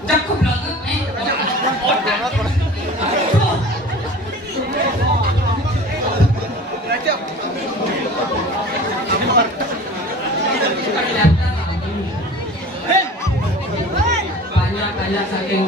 Cakep banget nih. Banyak saking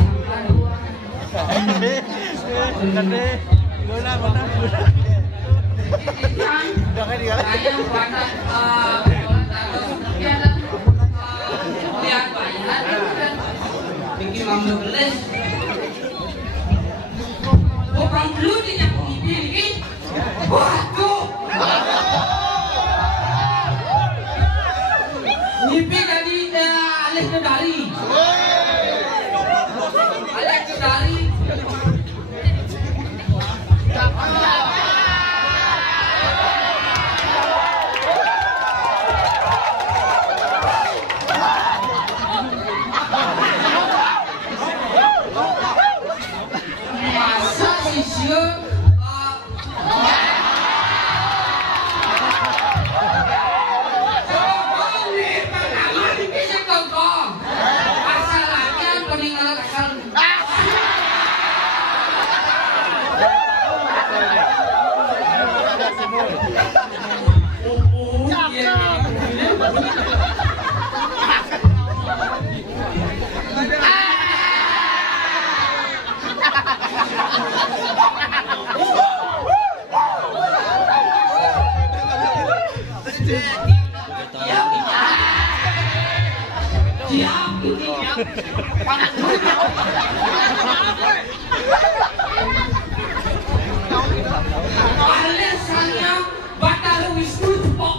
Alasannya batal Wisnu Jepok.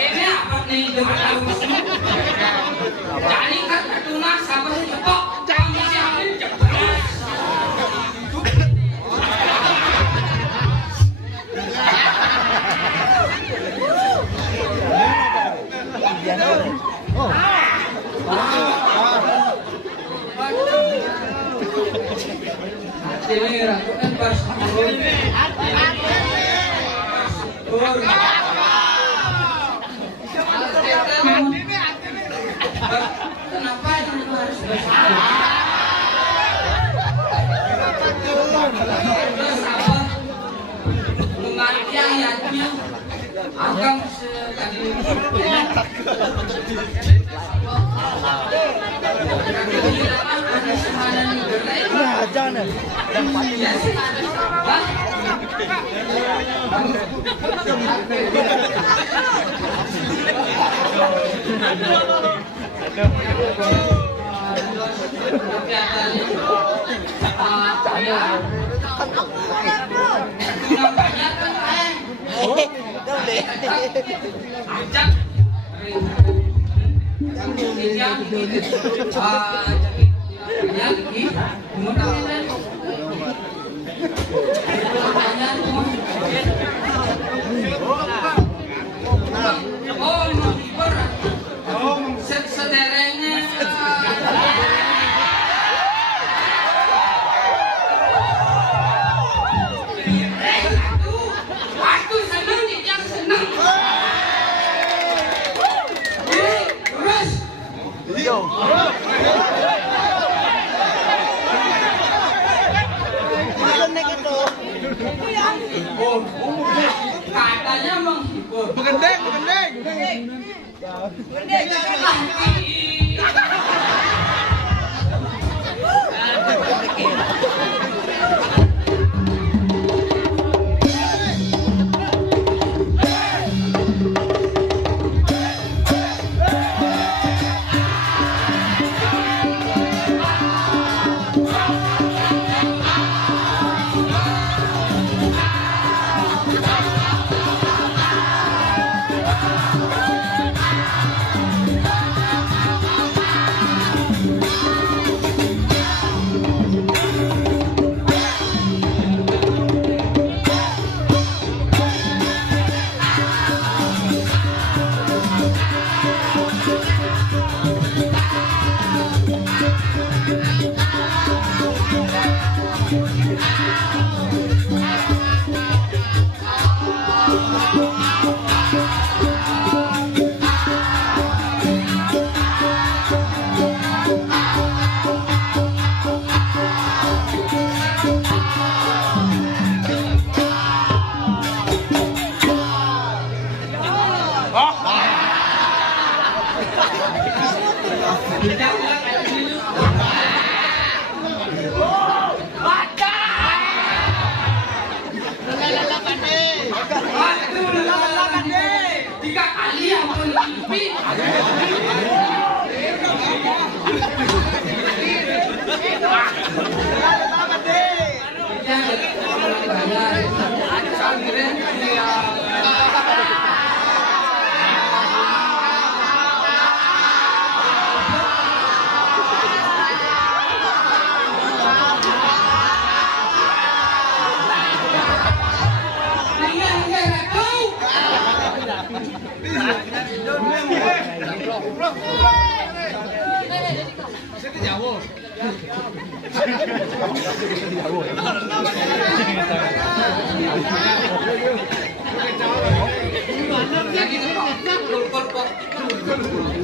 Ini apa nih batal Wisnu? Jadi kan ketuna sama Jepok, kami siapin Jepok. Ini rakukan pas kenapa itu harus terus apa pengertian yaitu agam sekali jangan katanya menghibur. Begendeng. Tiga kali yang mimpi.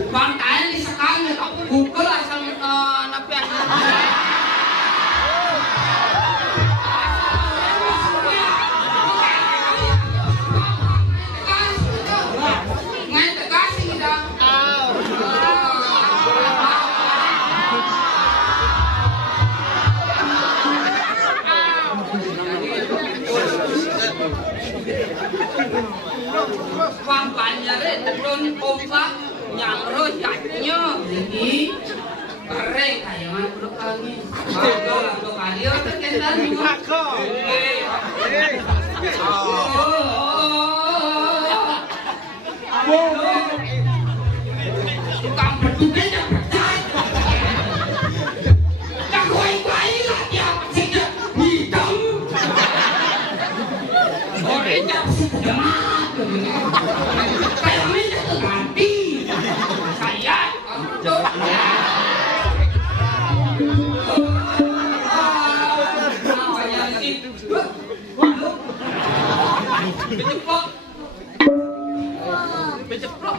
Bang kali sekali Google asal napi Pampanyare terun kompak nyangro jatnya tinggi kering kayak mana perlu kali atau kali atau kendal tukang berdua tak kuai lah dia tidak hitam orangnya sudah kayak mana ganti saya untuk namanya itu Beceplok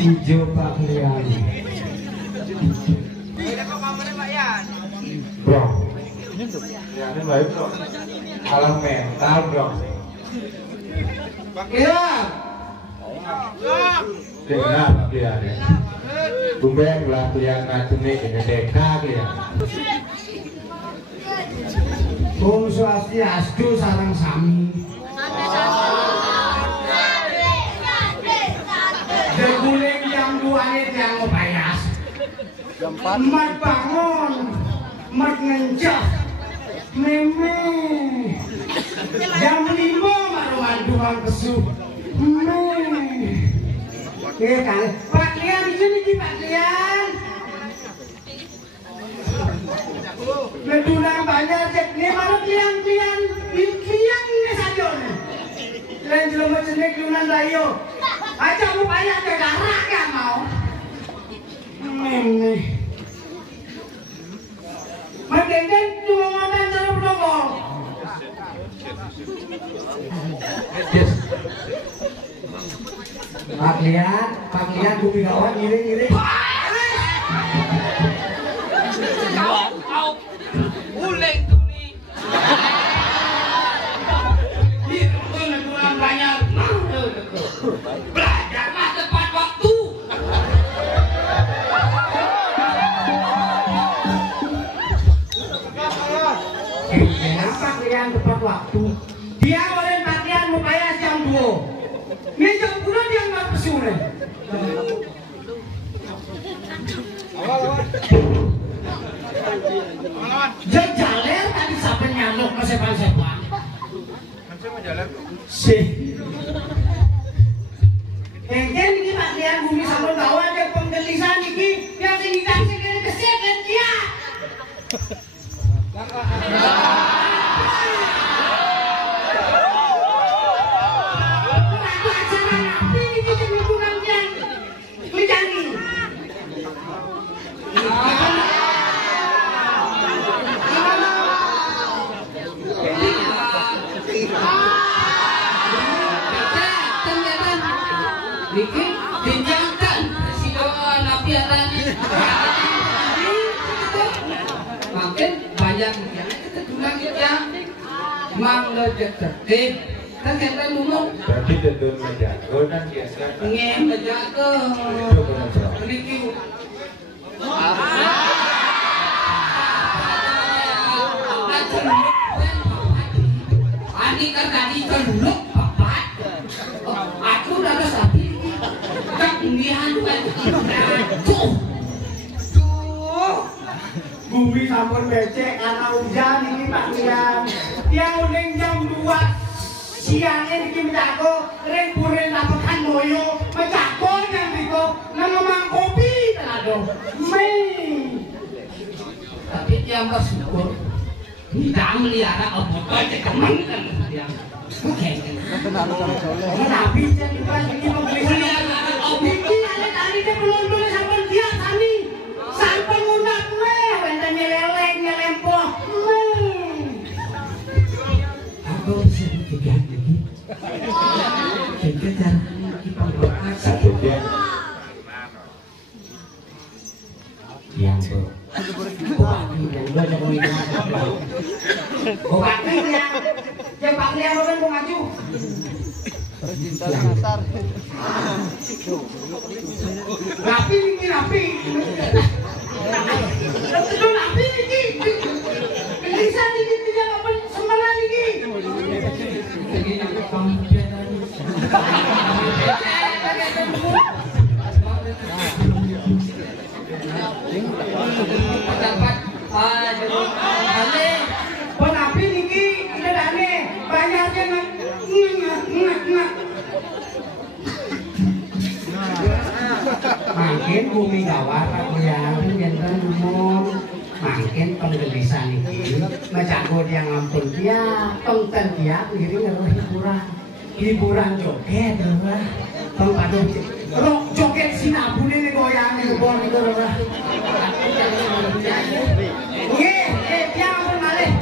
hijau Pak Lian. Bro, ini baik bro. Alam mental bro. Iya. Dengar dia. Bumbeng lah Lian ngacune ini deka dia. Om Swastiastu sareng sami. Mat bangun, mat ngencah, meme. Jam 5 maruan tukang kesu, meme. Iya kan, Pak Lian di sini ki Pak Lian. Ledulang banyak cek nih malu Lian nih saja nih. Lain jelema jenek lunan layo. Aja mu payah ke darak ya mau. Meme. Madenden cuma ngoten cara protokol. Yes. Pak Lian bumi kawan ngiri. Kau uleng tuh nih. Itu kurang banyak. Belajarlah tepat waktu. Pak Lian tepat waktu. Dia oleh Pak Lian mau bayar jam 2. Ini jam 2 dia nggak pesure. Jaler tadi sampai nyamuk ke sepan-sepan. Sih. Engken iki Pak Lian bumi sampun bawa ada penggelisan iki yang sing dikasih kene keset dan dia. Niki dinyangkan sidoan apiatan. Makin banyak yang kita bilang ya mangga tertib kan kita ngomong Berarti tentu menjaga dan biasa. ngem menjaga niki Ani kan tadi celuk bapak. Aku udah sapi. Kemudian Bumi sampun becek karena hujan ini Pak Lian. Yang uning jam 2 siangnya niki menjago ring burin dapetan moyo menjago yang riko nang kopi tenado. tapi dia bersyukur tidak melihara obat teman kan dia. Nabi jadi pas ini membeli Niki ada tadi dia belum sampai dia kami sampai ngundang wenten nyeleleng nyelempoh. Aku bisa dipegang lagi. Jadi caranya kita berdoa Satunya yang Pak Lian kan mau maju. Rapi ini rapi. Itu rapi ini. Bisa ini tidak apa semalam ini. lagi nak pampian tadi. Dapat Penapi niki nedane banyaknya nak. Makin bumi gawat Pak Lian enten umum makin penggelisan iki menjago dia ngampun dia tongten dia ngiri ngaruh hiburan joget lah tong paduh rok joget sinabune nih goyang nih bor nih lah dia ngampun malih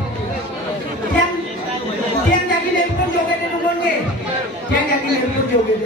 yang jadi dari pun joget itu pun yang jadi dari pun joget